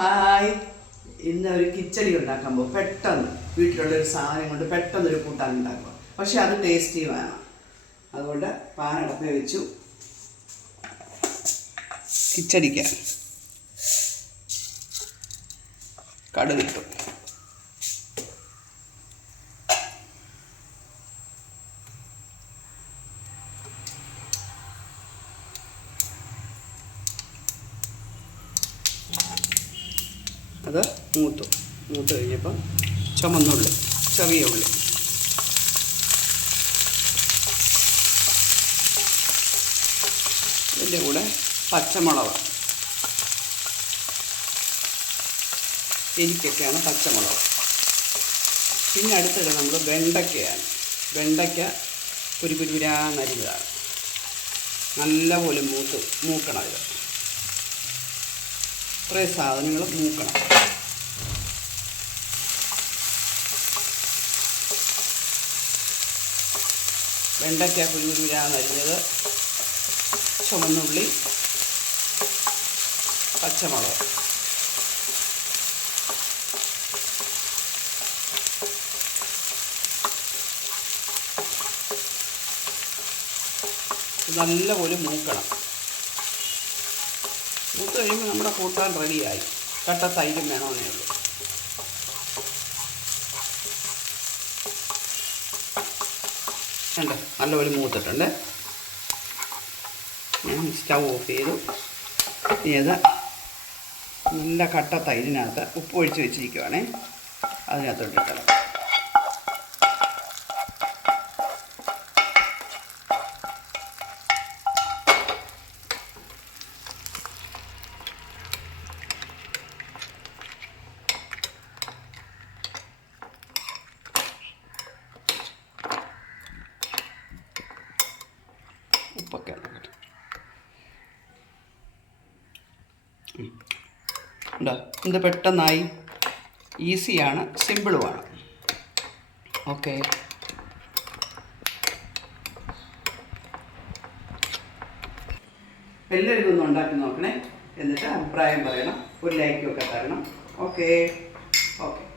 Hi. ഇന്ന് ഒരു കിച്ചടി ഉണ്ടാക്കാൻ പോകും. പെട്ടെന്ന് വീട്ടിലുള്ള ഒരു സാധനം കൊണ്ട് പെട്ടെന്ന് ഒരു കൂട്ടാൻ ഉണ്ടാക്കുക. പക്ഷെ അത് ടേസ്റ്റി വേണം. അതുകൊണ്ട് പാൻ അടപ്പേ വെച്ചു. കിച്ചടിക്കാൻ കടുകിട്ടു അത് മൂത്തു. മൂത്ത് കഴിഞ്ഞപ്പം ചുമന്നുള്ളി ചെറിയ ഉള്ളി. ഇതിന്റെ കൂടെ പച്ചമുളക്. എനിക്കൊക്കെയാണ് പച്ചമുളക്. പിന്നെ അടുത്തത് നമ്മൾ വെണ്ടയ്ക്കയാണ്. വെണ്ടയ്ക്ക കുരു കുരുരാന്നരിഞ്ഞതാണ് നല്ലപോലെ മൂത്ത് മൂക്കണം ഇത് കുറേ സാധനങ്ങൾ മൂക്കണം. വെണ്ടയ്ക്ക അരിഞ്ഞത്. ചുമന്നുള്ളി പച്ചമുളക്. നല്ലപോലെ മൂക്കണം. മൂത്ത് കഴിയുമ്പോൾ നമ്മുടെ കൂട്ടാൻ റെഡിയായി. കട്ട തൈരും വേണമെന്നേ ഉള്ളൂ. ഉണ്ട് നല്ലപോലെ മൂത്തിട്ടുണ്ട്. ഞാൻ സ്റ്റൗ ഓഫ് ചെയ്തു. ഇത് നല്ല കട്ട തൈരിനകത്ത് ഉപ്പ് ഒഴിച്ച് വെച്ചിരിക്കുവാണേ. അതിനകത്തോട്ട് ഇട്ടത് ഉം. ഉണ്ടോ ഇത് പെട്ടെന്നായി ഈസിയാണ് സിമ്പിളുമാണ്. ഓക്കെ. എല്ലാവരും ഒന്ന് ഉണ്ടാക്കി നോക്കണേ. എന്നിട്ട് അഭിപ്രായം പറയണം ഒരു ലൈക്കും ഒക്കെ തരണം. ഓക്കെ. ഓക്കെ.